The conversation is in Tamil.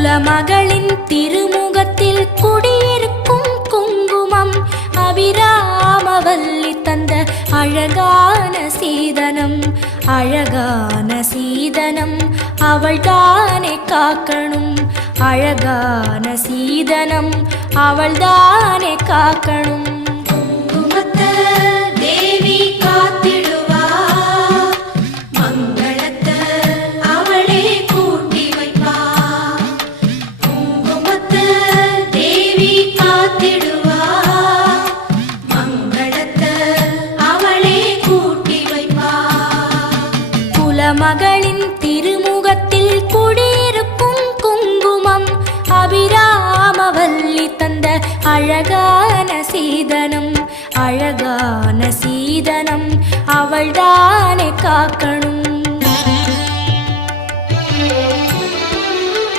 குலமகளின் திருமுகத்தில் குடியிருக்கும் குங்குமம் அபிராமவல்லி தந்த அழகான சீதனம். அழகான சீதனம் அவள்தானே காக்கணும். அழகான சீதனம் அவள்தானே காக்கணும். குங்குமத்த தேவி காத்திடுவா, மங்களத்த அவளே கூட்டி வைப்பா. குங்குமத்த தேவி காத்திடுவா, மங்களத்த அவளே கூட்டி வைப்பா. குலமகளின் திருமுகத்தில் குடியிருக்கும் குங்குமம் அபிராமவல்லி தந்த அழகான சீதனம். அழகான சீதனம் அவள்தானே காக்கணும்.